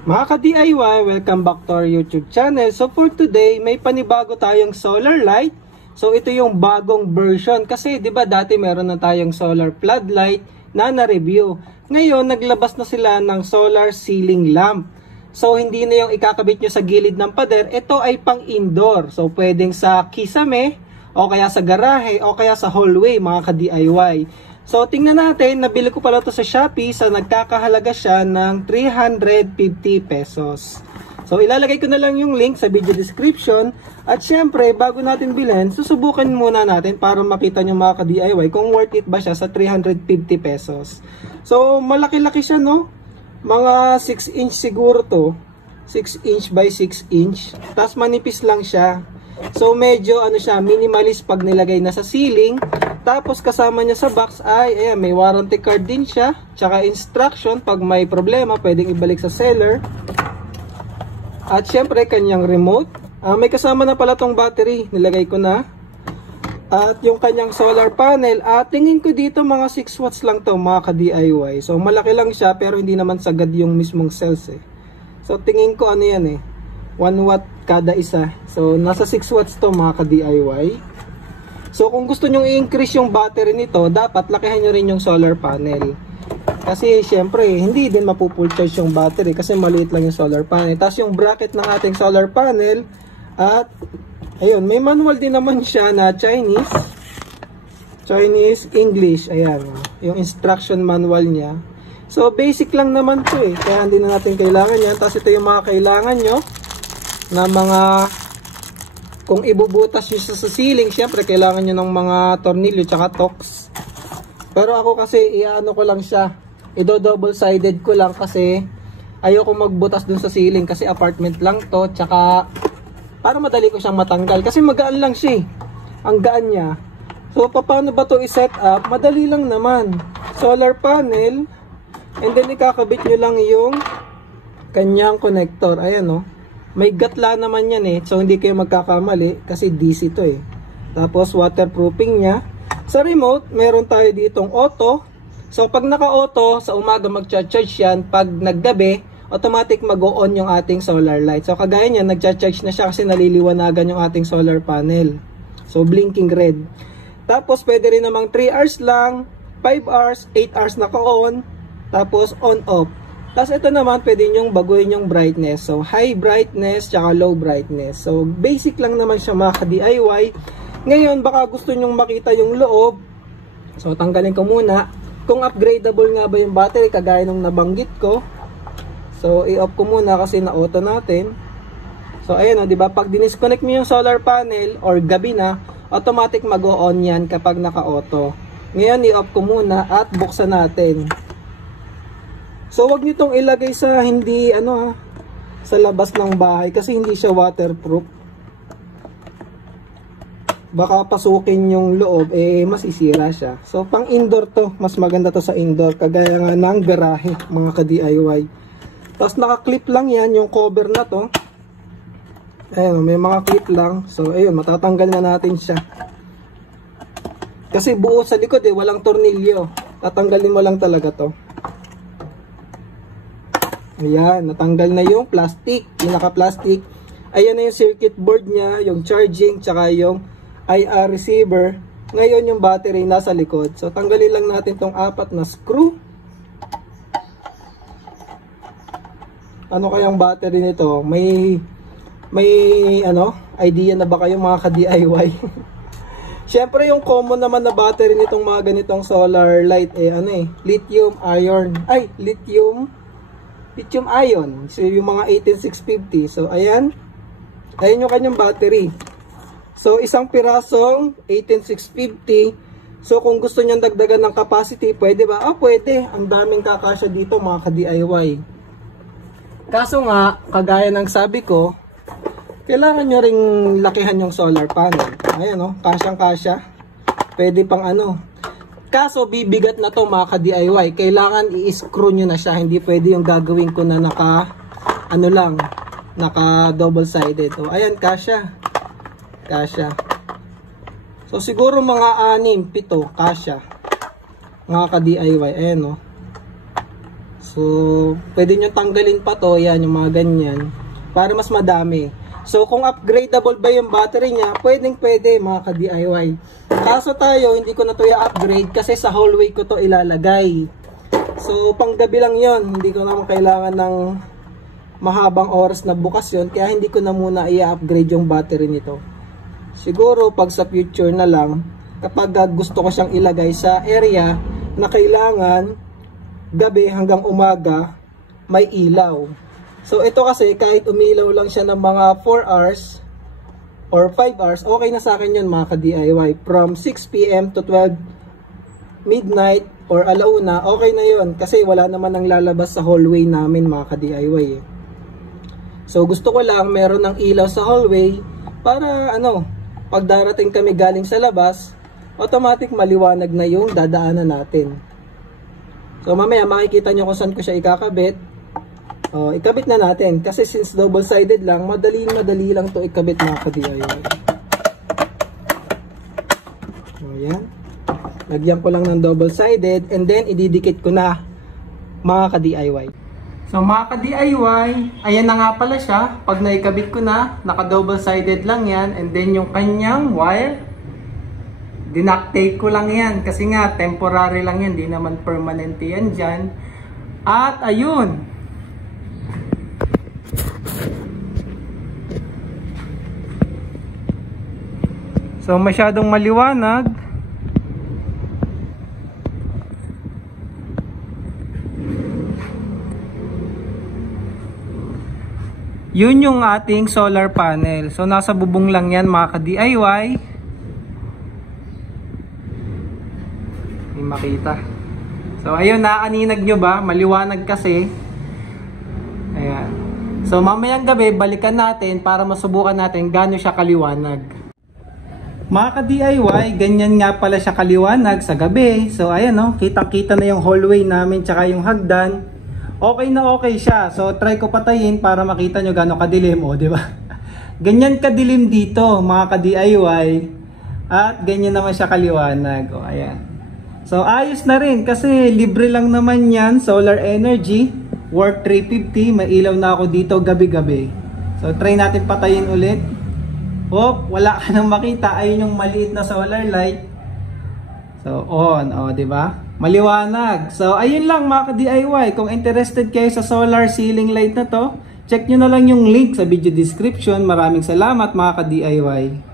Mga ka-DIY, welcome back to our YouTube channel. So for today, may panibago tayong solar light. So ito yung bagong version kasi 'di ba dati meron na tayong solar floodlight na na-review. Ngayon, naglabas na sila ng solar ceiling lamp. So hindi na yung ikakabit nyo sa gilid ng pader, ito ay pang indoor. So pwedeng sa kisame, o kaya sa garahe, o kaya sa hallway mga ka-DIY. So, tingnan natin, nabili ko pala ito sa Shopee, sa nagkakahalaga siya ng 350 pesos. So, ilalagay ko na lang yung link sa video description. At syempre, bago natin bilhin, susubukan muna natin para makita nyo mga ka-DIY kung worth it ba siya sa 350 pesos. So, malaki-laki siya, no? Mga 6 inch siguro to. 6 inch by 6 inch. Tapos manipis lang siya. So, medyo ano siya, minimalist pag nilagay na sa ceiling. Tapos kasama niya sa box ay ayan, may warranty card din siya, tsaka instruction pag may problema pwedeng ibalik sa seller. At syempre kanyang remote. May kasama na pala tong battery, nilagay ko na. At yung kanyang solar panel, tingin ko dito mga 6 watts lang to mga ka-DIY. So malaki lang siya pero hindi naman sagad yung mismong cells eh. So tingin ko ano yan eh, 1 watt kada isa. So nasa 6 watts to mga ka-DIY. So kung gusto nyo i-increase yung battery nito, dapat lakihan nyo rin yung solar panel. Kasi syempre, hindi din mapupull charge yung battery kasi maliit lang yung solar panel. Tapos yung bracket ng ating solar panel, at ayun, may manual din naman siya na Chinese, English, ayan, yung instruction manual niya. So basic lang naman to eh, kaya hindi na natin kailangan yan. Tapos ito yung mga kailangan nyo na mga, kung ibubutas nyo sa ceiling, syempre kailangan nyo ng mga tornilyo tsaka tox. Pero ako kasi iano ko lang siya, double sided ko lang kasi ayoko magbutas dun sa ceiling kasi apartment lang to, tsaka para madali ko siyang matanggal kasi magaan lang siya eh. Ang gaan niya. So paano ba to i-set up? Madali lang naman. Solar panel, and then ikakabit nyo lang yung kanyang connector. Ayan o. May gatla naman yan eh. So hindi kayo magkakamali kasi DC to eh. Tapos waterproofing niya. Sa remote, meron tayo ditong auto. So pag naka-auto, sa umaga magcha-charge yan. Pag naggabi, automatic mag-on yung ating solar light. So kagaya niyan, nagcha-charge na siya kasi naliliwanagan yung ating solar panel. So blinking red. Tapos pwede rin namang 3 hours lang, 5 hours, 8 hours naka-on. Tapos on-off. Tapos ito naman, pwede nyong baguhin yung brightness. So, high brightness, tsaka low brightness. So, basic lang naman siya mga ka-DIY. Ngayon, baka gusto nyong makita yung loob. So, tanggalin ko muna. Kung upgradable nga ba yung battery, kagaya nung nabanggit ko. So, i-off ko muna kasi na-auto natin. So, ayan o, diba? Pag dinisconnect mo yung solar panel or gabi na, automatic mag-on yan kapag naka-auto. Ngayon, i-off ko muna at buksan natin. So wag niyo tong ilagay sa hindi sa labas ng bahay kasi hindi siya waterproof. Baka pasukin yung loob masisira siya. So pang indoor to, mas maganda to sa indoor kagaya nga ng garahe mga ka-DIY. Tapos naka-clip lang yan yung cover na to. Ayun, may mga clip lang. So ayun, matatanggal na natin siya. Kasi buo sa likod walang tornilyo. Tatanggalin mo lang talaga to. Ayan, natanggal na yung plastic, yung naka-plastic. Ayan na yung circuit board niya, yung charging, tsaka yung IR receiver. Ngayon yung battery nasa likod. So tanggalin lang natin tong 4 na screw. Ano kayang battery nito? May idea na ba kayo mga ka-DIY? Syempre yung common naman na battery nitong mga ganitong solar light lithium ion. So yung mga 18650. So ayan yung kanyang battery. So isang pirasong 18650. So kung gusto niyo dagdagan ng capacity, pwede ba? Pwede. Ang daming kakasya dito mga ka-DIY. Kaso nga, kagaya ng sabi ko, kailangan nyo ring lakihan yung solar panel. Ayan kasyang-kasya. Pwede pang Kaso bibigat na to mga ka-DIY. Kailangan i-screw nyo na siya. Hindi pwede yung gagawin ko na naka double sided. O ayan, kasya. So siguro mga 6, 7 kasya. Mga ka-DIY. Ayan So, pwede nyo tanggalin pa to, yan, yung mga ganyan, para mas madami. So, kung upgradable ba yung battery niya, pwedeng pwede mga ka-DIY. Kaso tayo, hindi ko na to i-upgrade kasi sa hallway ko to ilalagay. So, panggabi lang yon, hindi ko naman kailangan ng mahabang oras na bukas yon, kaya hindi ko na muna i-upgrade yung battery nito. Siguro, pag sa future na lang, kapag gusto ko siyang ilagay sa area na kailangan gabi hanggang umaga may ilaw. So ito kasi kahit umilaw lang siya ng mga 4 hours or 5 hours, okay na sa akin yun mga ka-DIY. From 6 PM to 12 midnight or alauna, okay na yun kasi wala naman nang lalabas sa hallway namin mga ka-DIY eh. So gusto ko lang meron ng ilaw sa hallway para pag darating kami galing sa labas, automatic maliwanag na yung dadaanan natin. So mamaya makikita nyo kung saan ko siya ikakabit. Ikabit na natin. Kasi since double-sided lang, madali lang to ikabit mga ka-DIY. So yan. Lagyan ko lang ng double-sided and then ididikit ko na mga ka-DIY. So mga ka-DIY, ayan na nga pala siya. Pag naikabit ko na, naka-double-sided lang yan. And then yung kanyang wire, dinactate ko lang yan kasi nga temporary lang yan, di naman permanente yan dyan. At ayun, so masyadong maliwanag. Yun yung ating solar panel. So nasa bubong lang yan mga ka-DIY. Makita. So ayun, naaninag nyo ba? Maliwanag kasi. Ayan. So mamayang gabi balikan natin para masubukan natin gaano siya kaliwanag. Mga ka-DIY, ganyan nga pala siya kaliwanag sa gabi. So ayan kitang-kita na yung hallway namin tsaka yung hagdan. Okay na okay siya. So try ko patayin para makita nyo gaano kadilim, di ba? Ganyan kadilim dito mga ka-DIY. At ganyan naman siya kaliwanag. Ayan. So ayos na rin kasi libre lang naman yan, solar energy, worth 350, may ilaw na ako dito gabi-gabi. So try natin patayin ulit. Wala ka nang makita, ayun yung maliit na solar light. So on, di ba? Maliwanag. So ayun lang mga ka-DIY, kung interested kayo sa solar ceiling light na to, check nyo na lang yung link sa video description. Maraming salamat mga ka-DIY.